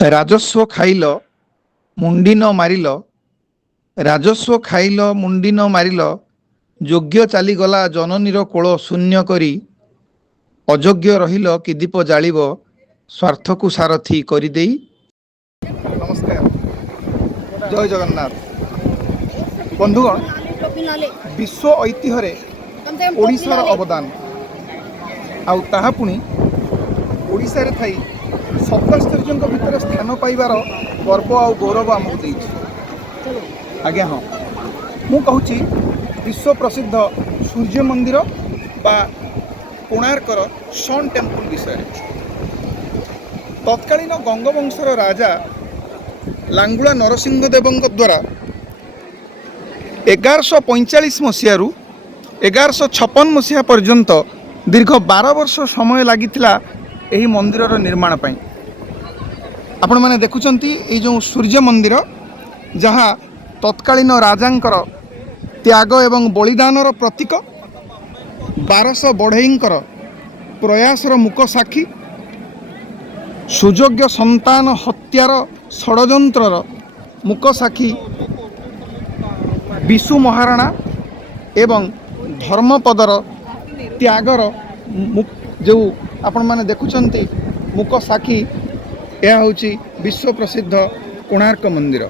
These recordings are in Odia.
ରାଜସ୍ୱ ଖାଇଲ ମୁଣ୍ଡି ନ ମାରିଲ, ରାଜସ୍ୱ ଖାଇଲ ମୁଣ୍ଡି ନ ମାରିଲ, ଯୋଗ୍ୟ ଚାଲିଗଲା ଜନନୀର କୋଳ ଶୂନ୍ୟ କରି, ଅଯୋଗ୍ୟ ରହିଲ କି ଦୀପ ଜାଳିବ, ସ୍ୱାର୍ଥକୁ ସାରଥି କରିଦେଇ। ନମସ୍କାର, ଜୟ ଜଗନ୍ନାଥ। ବନ୍ଧୁଗଣ, ବିଶ୍ୱ ଐତିହ୍ୟରେ ଓଡ଼ିଶାର ଅବଦାନ ଆଉ ତାହା ପୁଣି ଓଡ଼ିଶାରେ ଥାଇ ସପ୍ତାଶ୍ଚର୍ଯ୍ୟଙ୍କ ଭିତରେ ସ୍ଥାନ ପାଇବାର ଗର୍ବ ଆଉ ଗୌରବ ଆମକୁ ଦେଇଛି। ଆଜ୍ଞା ହଁ, ମୁଁ କହୁଛି ବିଶ୍ୱ ପ୍ରସିଦ୍ଧ ସୂର୍ଯ୍ୟ ମନ୍ଦିର ବା କୋଣାର୍କର ସନ୍ ଟେମ୍ପଲ ବିଷୟରେ। ତତ୍କାଳୀନ ଗଙ୍ଗବଂଶର ରାଜା ଲାଙ୍ଗୁଳା ନରସିଂହ ଦେବଙ୍କ ଦ୍ୱାରା 1145 ମସିହାରୁ 1156 ମସିହା ପର୍ଯ୍ୟନ୍ତ ଦୀର୍ଘ 12 ବର୍ଷ ସମୟ ଲାଗିଥିଲା ଏହି ମନ୍ଦିରର ନିର୍ମାଣ ପାଇଁ। ଆପଣମାନେ ଦେଖୁଛନ୍ତି ଏଇ ଯେଉଁ ସୂର୍ଯ୍ୟ ମନ୍ଦିର, ଯାହା ତତ୍କାଳୀନ ରାଜାଙ୍କର ତ୍ୟାଗ ଏବଂ ବଳିଦାନର ପ୍ରତୀକ, 1200 ବଢ଼େଇଙ୍କର ପ୍ରୟାସର ମୂକ ସାକ୍ଷୀ, ସୁଯୋଗ୍ୟ ସନ୍ତାନ ହତ୍ୟାର ଷଡ଼ଯନ୍ତ୍ରର ମୂକ ସାକ୍ଷୀ ବିଶୁ ମହାରଣା ଏବଂ ଧର୍ମପଦର ତ୍ୟାଗର ଯେଉଁ ଆପଣମାନେ ଦେଖୁଛନ୍ତି ମୂକ ସାକ୍ଷୀ, ଏହା ହେଉଛି ବିଶ୍ୱ ପ୍ରସିଦ୍ଧ କୋଣାର୍କ ମନ୍ଦିର।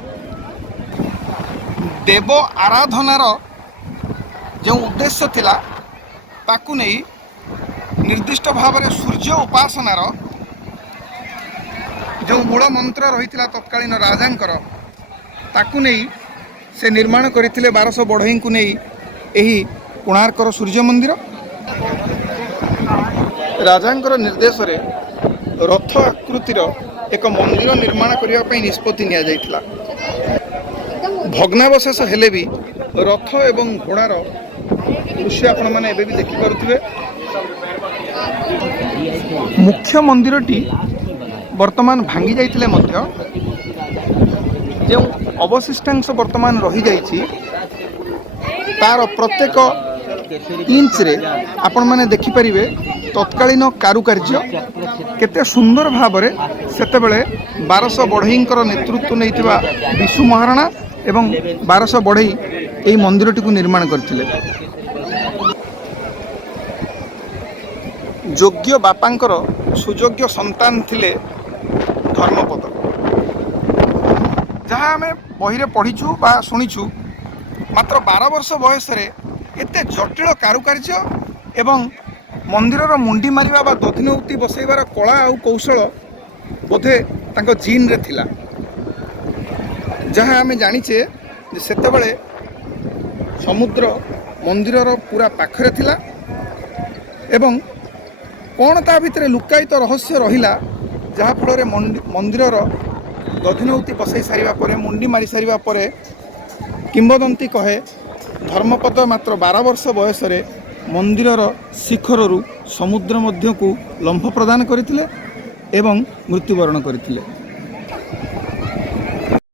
ଦେବ ଆରାଧନାର ଯେଉଁ ଉଦ୍ଦେଶ୍ୟ ଥିଲା ତାକୁ ନେଇ ନିର୍ଦ୍ଦିଷ୍ଟ ଭାବରେ ସୂର୍ଯ୍ୟ ଉପାସନାର ଯେଉଁ ମୂଳ ମନ୍ତ୍ର ରହିଥିଲା ତତ୍କାଳୀନ ରାଜାଙ୍କର, ତାକୁ ନେଇ ସେ ନିର୍ମାଣ କରିଥିଲେ 1200 ବଢ଼େଇଙ୍କୁ ନେଇ ଏହି କୋଣାର୍କର ସୂର୍ଯ୍ୟ ମନ୍ଦିର। ରାଜାଙ୍କର ନିର୍ଦ୍ଦେଶରେ ରଥ ଆକୃତିର ଏକ ମନ୍ଦିର ନିର୍ମାଣ କରିବା ପାଇଁ ନିଷ୍ପତ୍ତି ନିଆଯାଇଥିଲା। ଭଗ୍ନାବଶେଷ ହେଲେ ବି ରଥ ଏବଂ ଘୋଡ଼ାର ଦୃଶ୍ୟ ଆପଣମାନେ ଏବେ ବି ଦେଖିପାରୁଥିବେ। ମୁଖ୍ୟ ମନ୍ଦିରଟି ବର୍ତ୍ତମାନ ଭାଙ୍ଗି ଯାଇଥିଲେ ମଧ୍ୟ ଯେଉଁ ଅବଶିଷ୍ଟାଂଶ ବର୍ତ୍ତମାନ ରହିଯାଇଛି, ତାର ପ୍ରତ୍ୟେକ ଇଞ୍ଚରେ ଆପଣମାନେ ଦେଖିପାରିବେ ତତ୍କାଳୀନ କାରୁକାର୍ଯ୍ୟ କେତେ ସୁନ୍ଦର ଭାବରେ ସେତେବେଳେ 1200 ବଢ଼େଇଙ୍କର ନେତୃତ୍ୱ ନେଇଥିବା ବିଶୁ ମହାରଣା ଏବଂ 1200 ବଢ଼େଇ ଏହି ମନ୍ଦିରଟିକୁ ନିର୍ମାଣ କରିଥିଲେ। ଯୋଗ୍ୟ ବାପାଙ୍କର ସୁଯୋଗ୍ୟ ସନ୍ତାନ ଥିଲେ ଧର୍ମପଦ, ଯାହା ଆମେ ବହିରେ ପଢ଼ିଛୁ ବା ଶୁଣିଛୁ। ମାତ୍ର 12 ବର୍ଷ ବୟସରେ ଏତେ ଜଟିଳ କାରୁକାର୍ଯ୍ୟ ଏବଂ ମନ୍ଦିରର ମୁଣ୍ଡି ମାରିବା ବା ଦଧିନଉତି ବସାଇବାର କଳା ଆଉ କୌଶଳ ବୋଧେ ତାଙ୍କ ଜିନ୍ରେ ଥିଲା। ଯାହା ଆମେ ଜାଣିଛେ ଯେ ସେତେବେଳେ ସମୁଦ୍ର ମନ୍ଦିରର ପୁରା ପାଖରେ ଥିଲା ଏବଂ କ'ଣ ତା ଭିତରେ ଲୁକାୟିତ ରହସ୍ୟ ରହିଲା, ଯାହାଫଳରେ ମନ୍ଦିରର ଦଧିନଉତି ବସାଇ ସାରିବା ପରେ, ମୁଣ୍ଡି ମାରି ସାରିବା ପରେ, କିମ୍ବଦନ୍ତୀ କହେ ଧର୍ମପଦ ମାତ୍ର 12 ବର୍ଷ ବୟସରେ ମନ୍ଦିରର ଶିଖରରୁ ସମୁଦ୍ର ମଧ୍ୟକୁ ଲମ୍ଫ ପ୍ରଦାନ କରିଥିଲେ ଏବଂ ମୃତ୍ୟୁବରଣ କରିଥିଲେ।